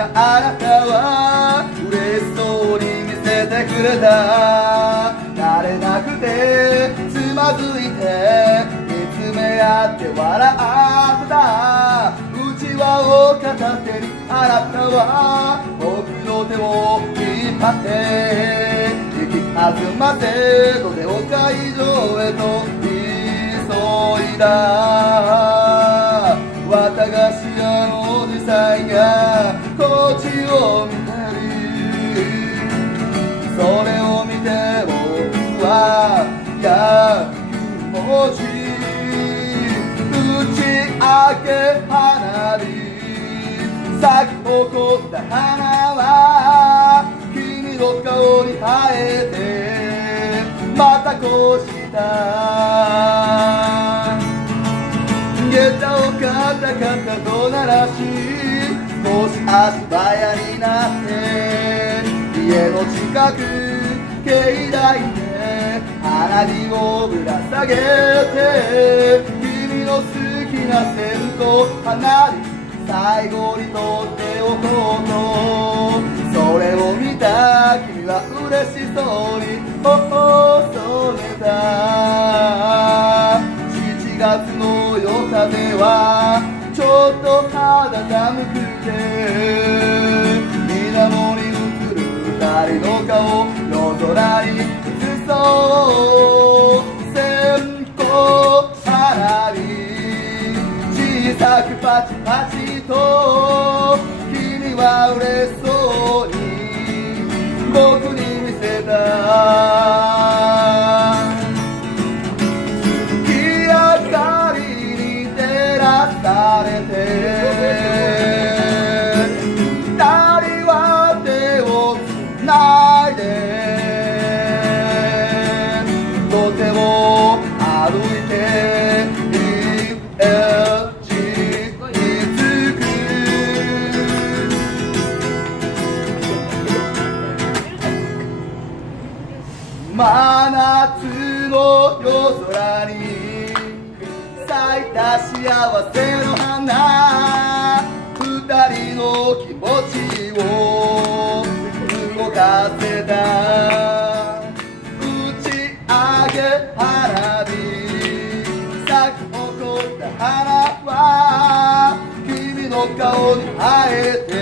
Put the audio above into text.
があなたは嬉しそうに見せてくれた。慣れなくてつまずいて見つめ合って笑ったうちわを片手にあなたは僕の手を引っ張って息弾ませとてを会場へと急いだ。綿菓子屋のおじさんがこっちを見てる。それを見て僕はやきもち打ち上げ花火咲き誇った花は君の顔に生えてまたこうした下駄をカタカタと鳴らし少し足早になって家の近く境内で花火をぶら下げて君の好きな線香花火最後にとっておこうとそれを見た君は嬉しそうに恐れた。7月の夜風はちょっと肌寒くて水面に映る二人の顔夜空に映そう線香花火小さくパチパチと君は嬉しそうに僕に見せた。月明かりに照らされて二人は手をつないでとても歩いて真夏の夜空に咲いた幸せの花二人の気持ちを動かせた。打ち上げ花火咲き誇った花は君の顔に生えて